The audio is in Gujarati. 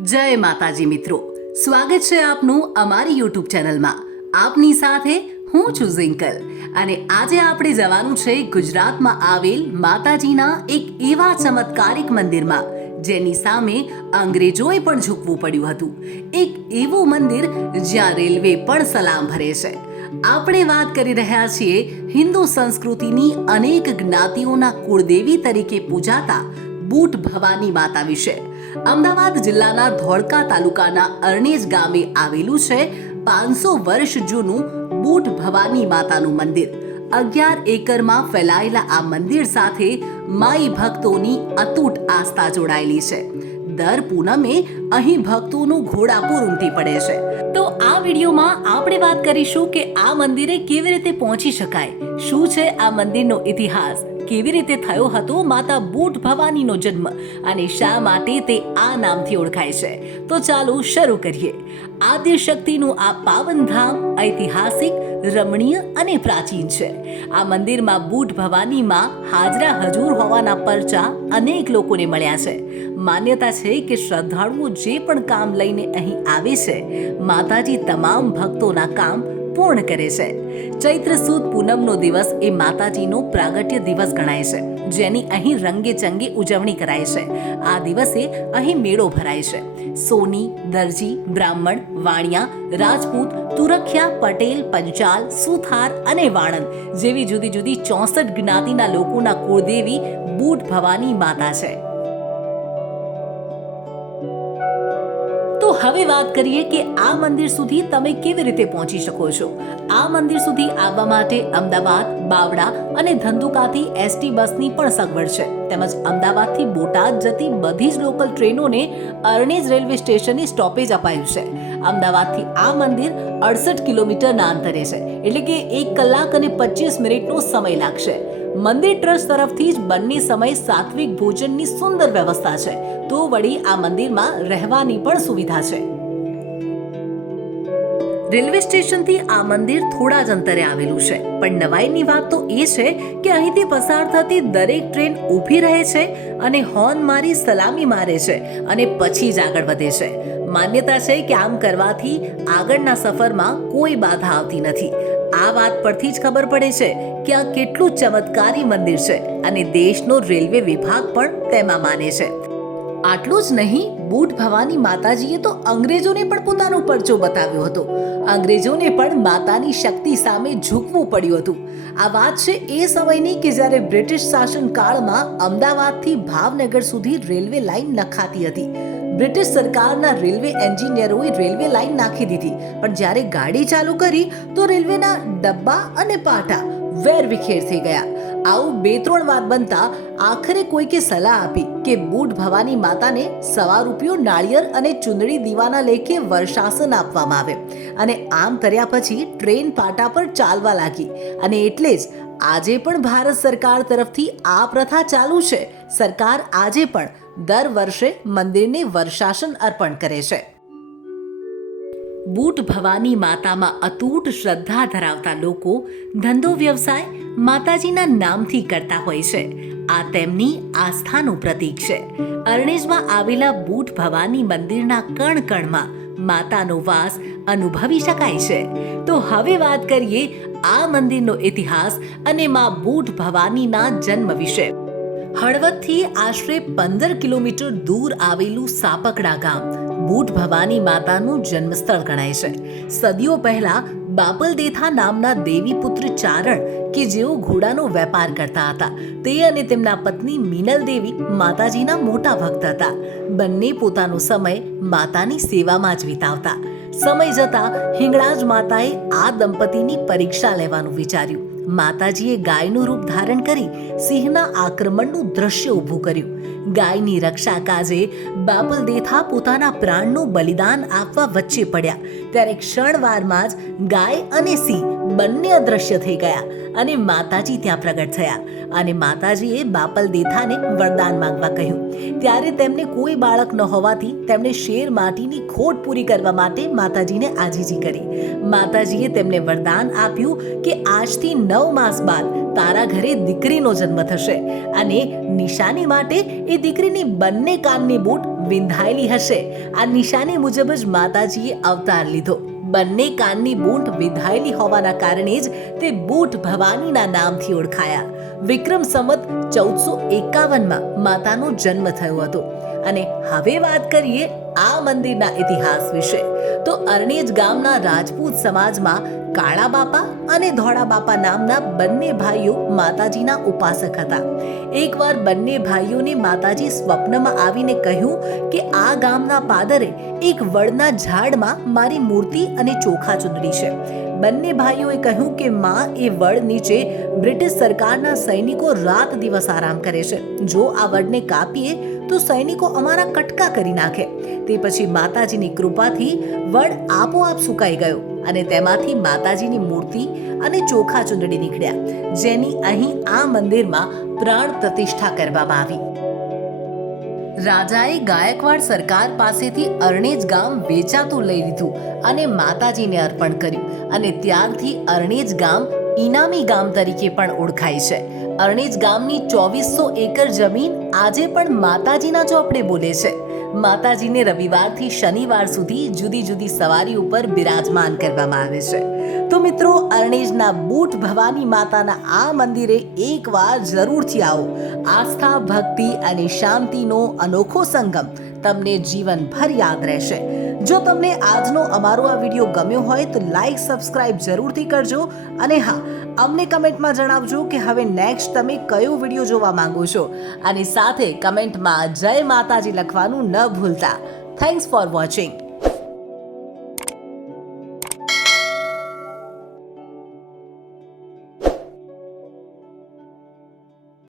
જય માતાજી મિત્રો, સ્વાગત છે આપનું અમારી યુટ્યુબ ચેનલમાં. આપની સાથે હું છું ઝિંકલ અને આજે આપણે જવાનું છે ગુજરાતમાં આવેલ માતાજીના એક એવા ચમત્કારિક મંદિરમાં જેની સામે અંગ્રેજોએ પણ ઝૂકવું પડ્યું હતું. એક એવું મંદિર જ્યાં રેલવે પણ સલામ ભરે છે. આપણે વાત કરી રહ્યા છીએ હિન્દુ સંસ્કૃતિની અનેક જ્ઞાતિઓના કુળદેવી તરીકે પૂજાતા બુટ ભવાની માતા વિશે. અમદાવાદ જિલ્લાના ધોળકા તાલુકાના અરણેજ ગામે આવેલું છે 500 વર્ષ જૂનું બુટ ભવાની માતાનું મંદિર. 11 એકરમાં ફેલાયેલા આ મંદિર સાથે માઈ ભક્તોની અતૂટ આસ્થા જોડાયેલી છે. દર પૂનમે અહીં ભક્તોનું ઘોડાપુર ઉમટી પડે છે. તો આ વિડીયોમાં આપણે વાત કરીશું કે આ મંદિરે કેવી રીતે પહોંચી શકાય, શું છે આ મંદિરનો ઇતિહાસ, કેવી રીતે થયો હતો માતા બુટ ભવાનીનો જન્મ અને શા માટે તે આ નામથી ઓળખાય છે. તો ચાલો શરૂ કરીએ. આદ્ય શક્તિનું આ પાવન ધામ ઐતિહાસિક, રમણીય અને પ્રાચીન છે. આ મંદિરમાં બુટ ભવાનીમાં હાજરા હજુર હોવાના પરચા અનેક લોકોને મળ્યા છે. માન્યતા છે કે શ્રદ્ધાળુઓ જે પણ કામ લઈને અહીં આવે છે, માતાજી તમામ ભક્તોના કામ પૂર્ણ કરે છે. ચૈત્ર સુદ પૂનમનો દિવસ એ માતાજીનો પ્રાગટ્ય દિવસ ગણાય છે, જેની અહીં રંગે ચંગે ઉજવણી કરાય છે. આ દિવસે અહીં મેળો ભરાય છે. સોની, દરજી, બ્રાહ્મણ, વાણિયા, રાજપૂત, તુરખિયા, પટેલ, પંચાલ, સુથાર અને વાણંદ જેવી જુદી જુદી 64 જ્ઞાતિના લોકોના કુળદેવી બુટ ભવાની માતા છે. તો હવે વાત કરીએ કે આ મંદિર સુધી તમે કેવી રીતે પહોંચી શકો છો. આ મંદિર સુધી આવવા માટે અમદાવાદ, બાવડા અને ધંધુકાથી એસટી બસની પણ સગવડ છે. તેમજ અમદાવાદથી બોટાદ જતી બધી જ લોકલ ટ્રેનોને અરણેજ રેલવે સ્ટેશને સ્ટોપેજ અપાયું છે. અમદાવાદથી આ મંદિર 68 કિલોમીટરના અંતરે છે, એટલે કે 1 કલાક અને 25 મિનિટનો સમય લાગશે. મંદિર ટ્રસ્ટ તરફથી જ બંને સમય સાત્વિક ભોજનની સુંદર વ્યવસ્થા છે. તો વળી આ મંદિરમાં રહેવાની પણ સુવિધા છે. રેલવે સ્ટેશનથી આ મંદિર થોડા જ અંતરે આવેલું છે, પણ નવાઈની વાત તો એ છે કે અહીંથી પસાર થતી દરેક ટ્રેન ઊભી રહે છે અને હોર્ન મારી સલામી મારે છે અને પછી જ આગળ વધે છે. માન્યતા છે કે આમ કરવાથી આગળના સફરમાં કોઈ બાધા આવતી નથી. આ વાત પરથી જ ખબર પડે છે કે આ કેટલું ચમત્કારી મંદિર છે અને દેશનો રેલવે વિભાગ પણ તેમાં માને છે. આટલું જ નહીં, બુટ ભવાની માતાજીએ તો અંગ્રેજોને પણ પોતાનો પરચો બતાવ્યો હતો. અંગ્રેજોને પણ માતાની શક્તિ સામે ઝૂકવું પડ્યું હતું. આ વાત છે એ સમયની કે જ્યારે બ્રિટિશ શાસન કાળમાં અમદાવાદથી ભાવનગર સુધી રેલવે લાઈન નખાતી હતી. બ્રિટિશ સરકારના રેલવે એન્જિનિયરોએ રેલવે લાઈન નાખી દીધી, પણ જ્યારે ગાડી ચાલુ કરી તો રેલવેના ડબ્બા અને પાટા વેરવિખેર થઈ ગયા. આવું 2-3 વાત બનતા આખરે કોઈકે સલાહ આપી કે બુટ ભવાની માતાને ₹1 નાળિયેર અને ચુંદડી દીવાના લેખે વર્ષાસન આપવામાં આવે. અને આમ કર્યા પછી ટ્રેન પાટા પર ચાલવા લાગી. અને એટલે જ આજે પણ ભારત સરકાર તરફથી આ પ્રથા ચાલુ છે. સરકાર આજે પણ દર વર્ષે મંદિરને વર્ષાસન અર્પણ કરે છે. બુટ ભવાની માતામાં અતૂટ શ્રદ્ધા ધરાવતા લોકો ધંધો વ્યવસાય માતાજીના નામથી કરતા હોય છે. આ તેમની આસ્થાનું પ્રતીક છે. અરણેજમાં આવેલા બુટ ભવાની મંદિરના કણ-કણમાં માતાનો વાસ અનુભવી શકાય છે. તો હવે વાત કરીએ આ મંદિરનો ઇતિહાસ અને માં બુટ ભવાનીના જન્મ વિશે. હળવદથી આશરે 15 કિલોમીટર દૂર આવેલું સાપકડા ગામ બુટ ભવાની માતાનું જન્મસ્થળ ગણાય છે. સદીઓ પહેલા બાપલ દેથા નામના દેવીપુત્ર ચારણ કે જેઓ ઘોડાનો વેપાર કરતા હતા, તે અને તેમના પત્ની મીનલ દેવી માતાજીના મોટા ભક્ત હતા. બંને પોતાનો સમય માતાની સેવામાં જ વિતાવતા. સમય જતા હિંગળાજ માતાએ આ દંપતીની પરીક્ષા લેવાનું વિચાર્યું. માતાજીએ ગાયનું રૂપ ધારણ કરી સિંહના આક્રમણનું દ્રશ્ય ઊભું કર્યું. ગાયની રક્ષા કાજે બાપલ દેથા પોતાના પ્રાણનું બલિદાન આપવા વચ્ચે પડ્યા. ત્યારે ક્ષણવારમાં જ ગાય અને સિંહ બંને અદ્રશ્ય થઈ ગયા અને માતાજી ત્યાં પ્રગટ થયા. અને માતાજીએ બાપલ દેથાને વરદાન માંગવા કહ્યું. ત્યારે તેમને કોઈ બાળક ન હોવાથી તેમણે શેર માટીની ખોટ પૂરી કરવા માટે માતાજીને આજીજી કરી. માતાજીએ તેમને વરદાન આપ્યું કે આજથી 9 માસ બાદ તારા ઘરે દીકરીનો જન્મ થશે અને નિશાની માટે એ દીકરીની બંને કાનની બૂટ વિંધાયેલી હશે. આ નિશાની મુજબ જ માતાજીએ અવતાર લીધો. બંને કાનની બૂટ વિંધાયેલી હોવાના કારણે જ તે બૂટ ભવાનીના નામથી ઓળખાયા. વિક્રમ સંવત 1451માં માતાનો જન્મ થયો હતો. અને હવે વાત કરીએ આ મંદિરના ઇતિહાસ વિશે. તો અરણેજ ગામના રાજપૂત સમાજમાં કાળા બાપા અને ધોળા બાપા નામના બંને ભાઈઓ માતાજીના ઉપાસક હતા. એકવાર બંને ભાઈઓને માતાજી સ્વપ્નમાં આવીને કહ્યું કે આ ગામના પાદરે એક વડના ઝાડમાં મારી મૂર્તિ અને ચોખા ચૂંદડી છે. બંને ભાઈઓએ કહ્યું કે માં, એ વડ નીચે બ્રિટિશ સરકારના સૈનિકો રાત દિવસ આરામ કરે છે. જો આ વડને કાપીએ તો સૈનિકો અમારા કટકા કરી નાખે. તે પછી માતાજીની કૃપાથી વડ આપોઆપ સુકાઈ ગયો અને તેમાંથી માતાજીની મૂર્તિ અને ચોખા ચૂંદડી નીકળ્યા, જેની અહીં આ મંદિરમાં પ્રાણ પ્રતિષ્ઠા કરવામાં આવી. રાજાએ ગાયકવાડ સરકાર પાસેથી અરણેજ ગામ વેચાતું લઈ લીધું અને માતાજીને અર્પણ કર્યું અને ત્યારથી અરણેજ ગામ ઇનામી ગામ તરીકે પણ ઓળખાય છે. અરણેજ ગામની 2400 એકર જમીન આજે પણ માતાજીના ચોપડે બોલે છે. માતાજીને રવિવારથી શનિવાર સુધી જુદી જુદી સવારી ઉપર બિરાજમાન કરવામાં આવે છે. તો મિત્રો, અરણેજના બૂટ ભવાની માતાના આ મંદિરે એકવાર જરૂરથી આવો. આસ્થા, ભક્તિ અને શાંતિનો અનોખો સંગમ તમને જીવનભર યાદ રહેશે. જો તમને આજનો અમારો આ વિડીયો ગમ્યો હોય તો લાઈક, સબસ્ક્રાઇબ જરૂરથી કરજો. અને હા, અમને કમેન્ટમાં જણાવજો કે હવે નેક્સ્ટ તમે કયો વિડીયો જોવા માંગો છો. અને સાથે કમેન્ટમાં જય માતાજી લખવાનું ન ભૂલતા. Thanks for watching.